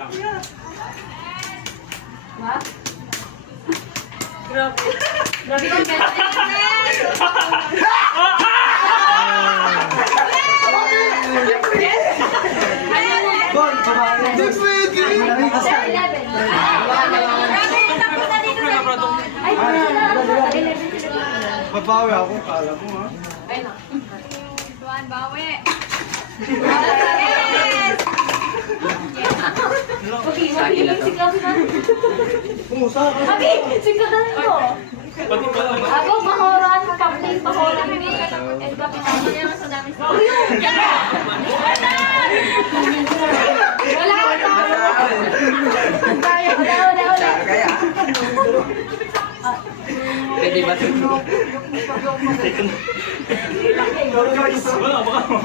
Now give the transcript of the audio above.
Ha? Grabe. Grabe kang Bon, babae. Hindi pwede. Babawi ako, kala mo ha. Juan, bawi. Okay, si Klaus na. Kumusta ka? Abi, si Klaus ko. Ako, pahoran, kapling, pahoran. And kapitan mo naman sa dami sa... Wala ka! Wala. Kaya? Pwede ba? Wala, baka mo.